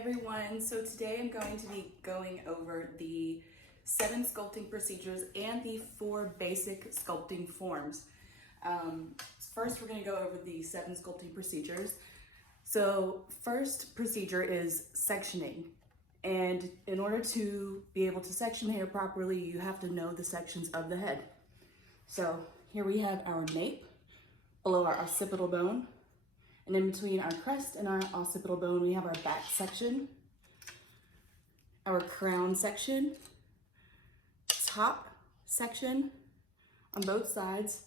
everyone. So today I'm going to be going over the 7 sculpting procedures and the 4 basic sculpting forms. First, we're going to go over the 7 sculpting procedures. So first procedure is sectioning. And in order to be able to section hair properly, you have to know the sections of the head. So here we have our nape, below our occipital bone, and in between our crest and our occipital bone, we have our back section, our crown section, top section on both sides,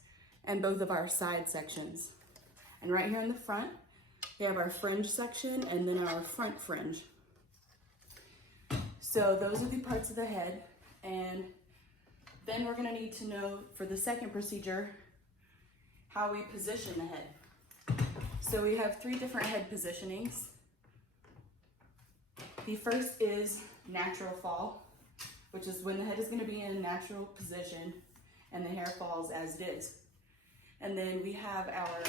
and both of our side sections. And right here in the front, we have our fringe section and then our front fringe. So those are the parts of the head. And then we're gonna need to know for the second procedure, how we position the head. So we have 3 different head positionings. The first is natural fall, which is when the head is going to be in a natural position and the hair falls as it is. And then we have our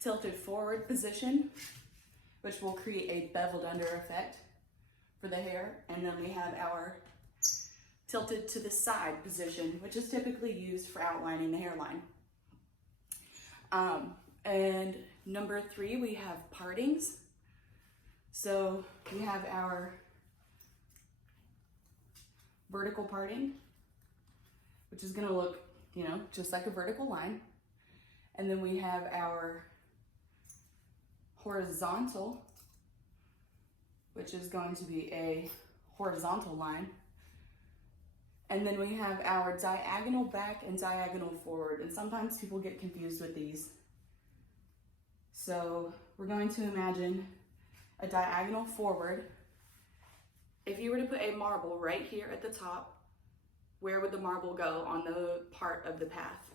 tilted forward position, which will create a beveled under effect for the hair. And then we have our tilted to the side position, which is typically used for outlining the hairline. And number 3, we have partings. So we have our vertical parting, which is gonna look, just like a vertical line. And then we have our horizontal, which is going to be a horizontal line. And then we have our diagonal back and diagonal forward. And sometimes people get confused with these. So we're going to imagine a diagonal forward. If you were to put a marble right here at the top, where would the marble go on the part of the path?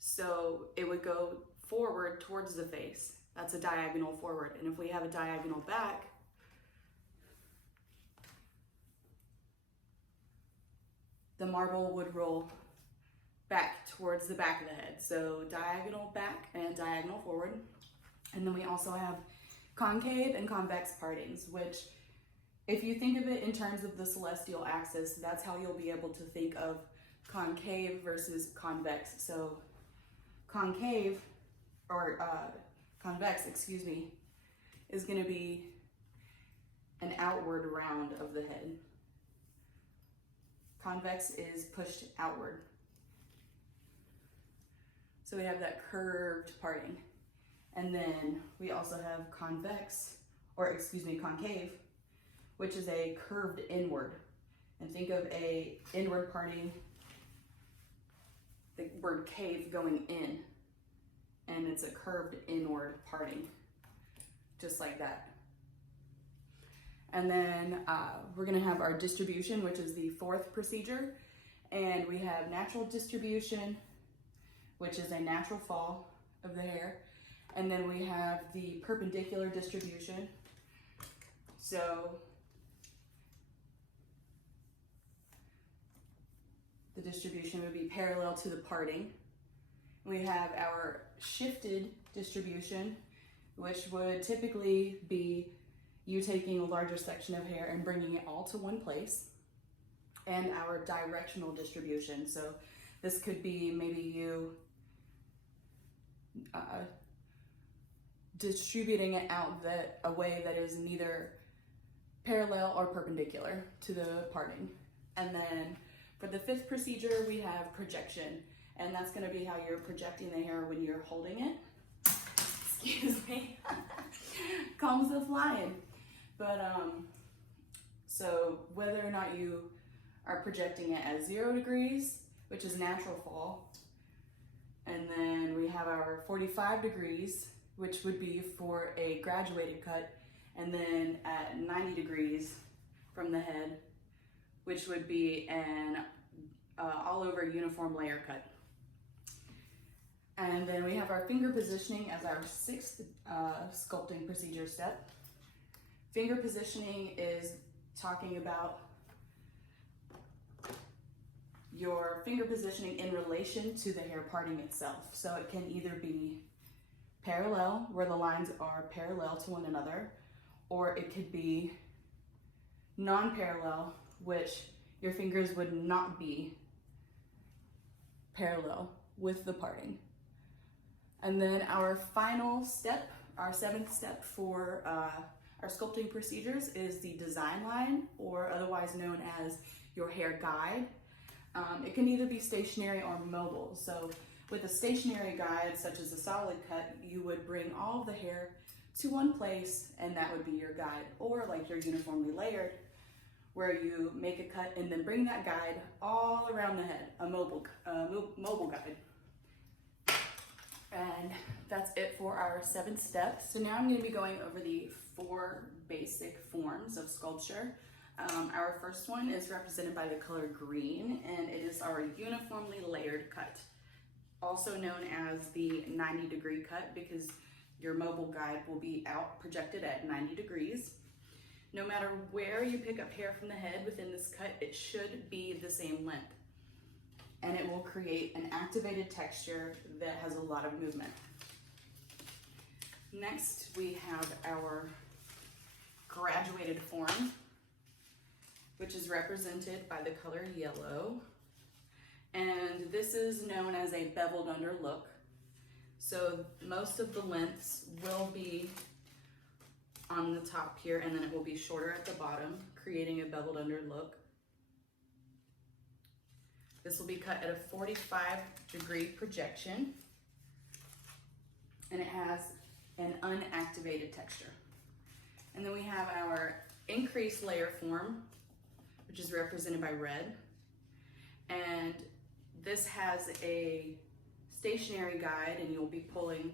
So it would go forward towards the face. That's a diagonal forward. And if we have a diagonal back, the marble would roll back towards the back of the head. So diagonal back and diagonal forward. And then we also have concave and convex partings, which if you think of it in terms of the celestial axis, that's how you'll be able to think of concave versus convex. So concave, or convex, is gonna be an outward round of the head. Convex is pushed outward. So we have that curved parting. And then we also have concave, which is a curved inward. And think of a inward parting, the word cave going in, and it's a curved inward parting, just like that. And then we're gonna have our distribution, which is the 4th procedure. And we have natural distribution, which is a natural fall of the hair. And then we have the perpendicular distribution. So the distribution would be parallel to the parting. We have our shifted distribution, which would typically be you taking a larger section of hair and bringing it all to one place. And our directional distribution. So this could be maybe you distributing it out a way that is neither parallel or perpendicular to the parting. And then for the 5th procedure, we have projection. And that's gonna be how you're projecting the hair when you're holding it. Excuse me. Combs are flying. But so whether or not you are projecting it at 0 degrees, which is natural fall, and then we have our 45 degrees, which would be for a graduated cut, and then at 90 degrees from the head, which would be an all over uniform layer cut. And then we have our finger positioning as our 6th sculpting procedure step. Finger positioning is talking about your finger positioning in relation to the hair parting itself. So it can either be parallel, where the lines are parallel to one another, or it could be non-parallel, which your fingers would not be parallel with the parting. And then our final step, our seventh step for our sculpting procedures is the design line, or otherwise known as your hair guide. It can either be stationary or mobile. So with a stationary guide, such as a solid cut, you would bring all of the hair to one place and that would be your guide. Or like your uniformly layered, where you make a cut and then bring that guide all around the head, a mobile guide. And that's it for our 7 steps. So now I'm going to be going over the 4 basic forms of sculpture. Our first one is represented by the color green, and it is our uniformly layered cut, also known as the 90-degree cut, because your mobile guide will be out projected at 90 degrees. No matter where you pick up hair from the head within this cut, it should be the same length. And it will create an activated texture that has a lot of movement. Next, we have our graduated form, which is represented by the color yellow. And this is known as a beveled under look. So most of the lengths will be on the top here, and then it will be shorter at the bottom, creating a beveled under look. This will be cut at a 45-degree projection, and it has an unactivated texture. And then we have our increased layer form, which is represented by red. And this has a stationary guide, and you'll be pulling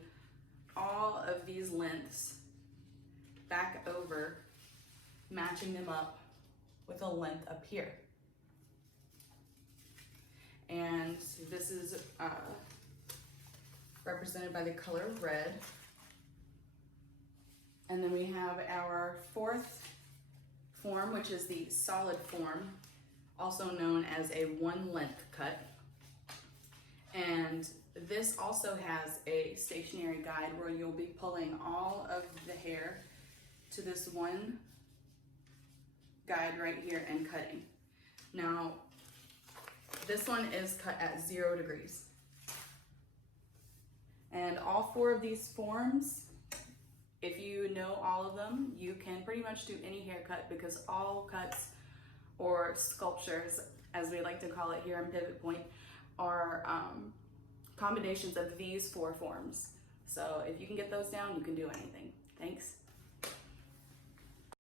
all of these lengths back over, matching them up with a length up here. And this is represented by the color red. And then we have our 4th form, which is the solid form, also known as a 1-length cut. And this also has a stationary guide where you'll be pulling all of the hair to this one guide right here and cutting. Now, this one is cut at 0 degrees. And all 4 of these forms, if you know all of them, you can pretty much do any haircut, because all cuts, or sculptures, as we like to call it here in Pivot Point, are combinations of these 4 forms. So if you can get those down, you can do anything.